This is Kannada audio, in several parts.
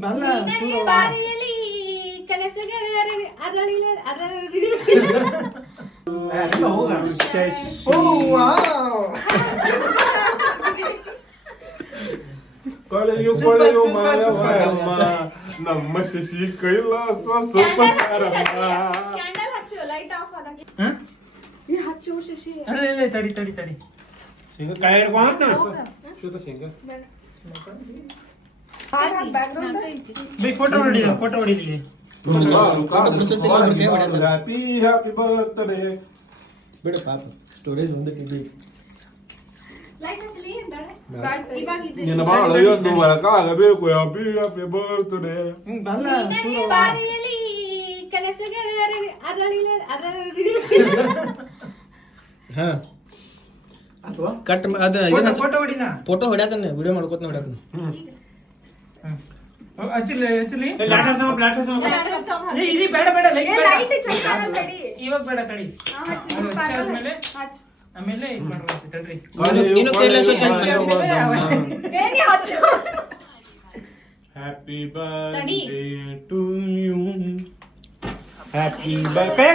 ಬಾರಿಯಲ್ಲಿ ಕನಸುಗಳು ಕೊಳೆಯು ಕೊಳೆಯು ಮಾಯಮ್ಮ ನಮ್ಮ ಶಶಿ ಕೈಲಾಸ ಸೂಪರ್ ಸ್ಟಾರ್ ಸ್ಯಾಂಡಲ್ ಹಚ್ಚು ಲೈಟ್ ಆಫ್ ಆದಾಗ ಹಚ್ಚು ಶಶಿ ತಡಿ ತಡಿ ತಡಿ ಶೇಂಗಾ ಕಾಯಿ ಹಿಡ್ಕೊ ಅಂತ ಶುದ್ಧ ಶೇಂಗಾ ಫೋಟೋ ಹೊಡಿಲಿ ಹ್ಯಾಪಿ ಹ್ಯಾಪಿ ಬರ್ತ್ಡೇ ಬಿಡ ಪಾಪ ಸ್ಟೋರೇಜ್ ಒಂದು ಟಿವಿ ಲೈಟ್ ಹಚ್ಚಲಿ ಬೇಡ ಇವಾಗ ಇದೆ ನಿನ್ನ ಬಾಳ ಒಂದು ಆಗಬೇಕು ಹ್ಯಾಪಿ ಹ್ಯಾಪಿ ಬರ್ತ್ಡೇ ನಿನಗೆ ಬಾರಿಯಲ್ಲಿ ಕನಸುಗಳು ಹಾ ಕಟ್ ಅದ ಫೋಟೋ ಹೊಡಿನ ಫೋಟೋ ಹೊಡ್ಯಾತನ ವಿಡಿಯೋ ಮಾಡ್ಕೋತ ಹೊಡ್ಯಾತನ ಹಚ್ಚಲಿ ಇಲ್ಲಿ ಬೇಡ ಬೇಡ ಲೈಟ್ ಚಂದ ತಡಿ ಇವಾಗ ಬೇಡ ತಡಿ ಹಚ್ಚಿ ಆಮೇಲೆ ಇದು ಮಾಡ್ಬೇಕು ತಡ್ರಿ ನೀನು ಕೈಲ ಬೇರೆ ಹಚ್ಚು happy birthday to you happy birthday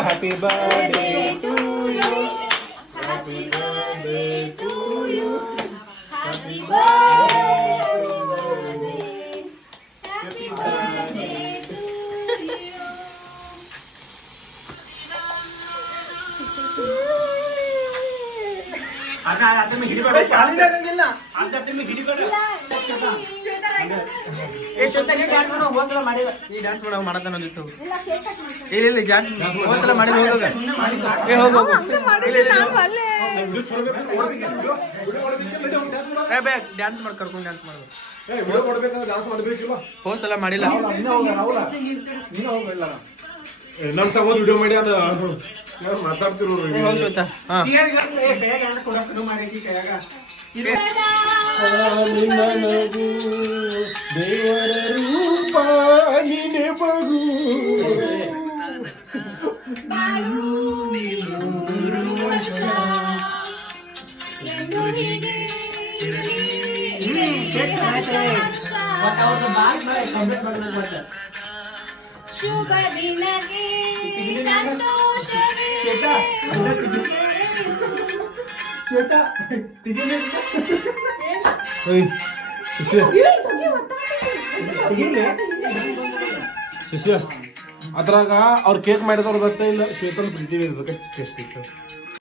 happy birthday to you happy birthday to you happy birthday happy birthday to you आता मी हिडी काढ खाली लागंगिಲ್ಲ आता तुम्ही हिडी काढ ಶ್ವೇತಾ ಲೈಟ್ ಏ ಶ್ವೇತಾ ಡ್ಯಾನ್ಸ್ ಮಾಡೋ ಹೋಗಲ್ಲ ಮಾಡಿಲ್ಲ ಈ ಡ್ಯಾನ್ಸ್ ಮಾಡೋ ಮಾಡತಾನ ಅಂದಿತ್ತು ಇಲ್ಲ ಕೇಕ್ ಕಟ್ ಮಾಡ್ತೀನಿ ಇಲ್ಲ ಇಲ್ಲ ಡ್ಯಾನ್ಸ್ ಹೋಗಲ್ಲ ಮಾಡಿ ಹೋಗೋಗ ಏ ಹೋಗು ಹಂಗ ಮಾಡಿದ್ರೆ ನಾನು ಅಲ್ಲೇ ಏ ಬೇ ಡ್ಯಾನ್ಸ್ ಮಾಡಿ ಕರ್ಕೊಂಡು ಡ್ಯಾನ್ಸ್ ಮಾಡೋದು ಹೋಸಲ ಮಾಡಿಲ್ಲ ನಮ್ ತಗೊಂಡ್ ವಿಡಿಯೋ ಮಾಡಿ ಅದ ಮಾತಾಡ್ತಿರೋ ಹೋಗ್ ಶ್ವೇತಾ ಹಾ ದೇವರ ರೂಪ ನೀನೆ ಬಗು ಬಾಳು ನೀನು ವರ್ಷ ಎಂದು ಹೀಗೆ ಶುಭ ದಿನಗೆ ಸಂತೋಷವೇ ಶ್ವೇತಾ ತಿಗಿಲಿ ಶಿಷ್ಯ ಅದ್ರಾಗ ಅವ್ರ ಕೇಕ್ ಮಾಡಿದವ್ರ ಗೊತ್ತ ಇಲ್ಲ ಶ್ವೇತನ್ ಪ್ರೀತಿ ಟೇಸ್ಟ್ ಇತ್ತು